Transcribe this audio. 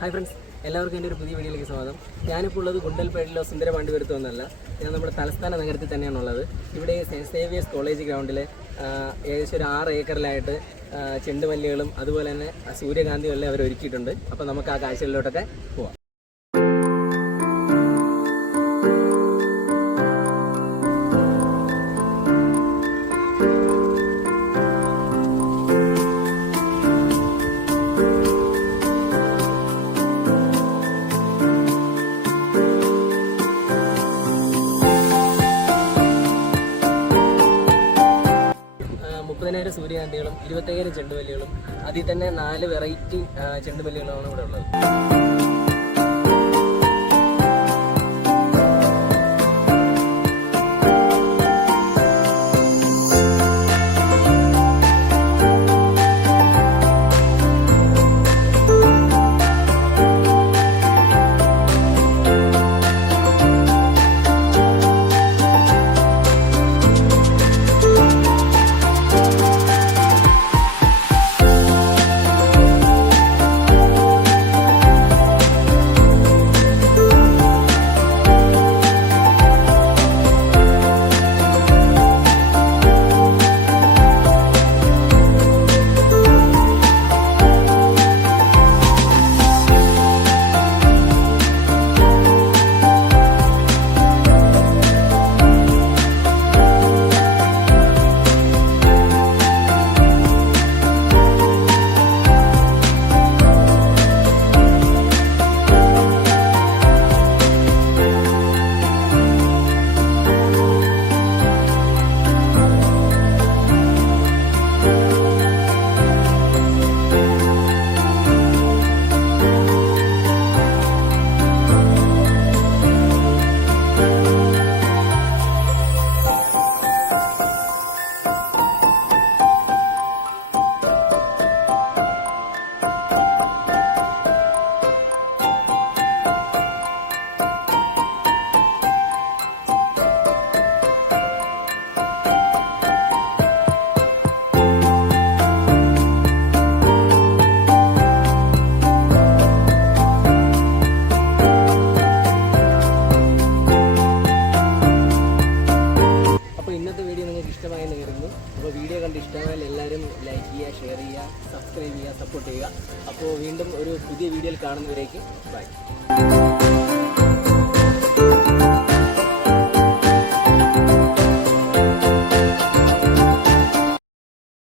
Hi friends എല്ലാവർക്കും എന്റെ ഒരു പുതിയ വീഡിയോയിലേക്ക് സ്വാഗതം. ഞാനിപ്പോൾ ഉള്ളത് ഗുണ്ടൽപേട്ടിലോ സുന്ദര പാണ്ഡിപുരത്തോ എന്നല്ല ഞാൻ നമ്മുടെ തലസ്ഥാന നഗരത്തിൽ തന്നെയാണുള്ളത് ഇവിടെ സേവിയേഴ്സ് കോളേജ് ഗ്രൗണ്ടിൽ ഏകദേശം ഒരു ആറ് ഏക്കറിലായിട്ട് ചെണ്ടുമല്ലികളും അതുപോലെ തന്നെ സൂര്യകാന്തിയും എല്ലാം അവർ ഒരുക്കിയിട്ടുണ്ട് അപ്പോൾ നമുക്ക് ആ കാഴ്ചകളിലോട്ടൊക്കെ പോവാം. മുപ്പതിനായിരം സൂര്യകാന്തികളും ഇരുപത്തയ്യായിരം ചെണ്ടുമല്ലികളും അതിൽ തന്നെ നാല് വെറൈറ്റി ചെണ്ടുമല്ലികളാണ് ഇവിടെ ഉള്ളത്. അപ്പോൾ വീഡിയോ കണ്ട് ഇഷ്ടമായാൽ എല്ലാവരും ലൈക്ക് ചെയ്യുക ഷെയർ ചെയ്യുക സബ്സ്ക്രൈബ് ചെയ്യുക സപ്പോർട്ട് ചെയ്യുക. അപ്പോൾ വീണ്ടും ഒരു പുതിയ വീഡിയോയിൽ കാണുന്നവരേക്ക് ബൈ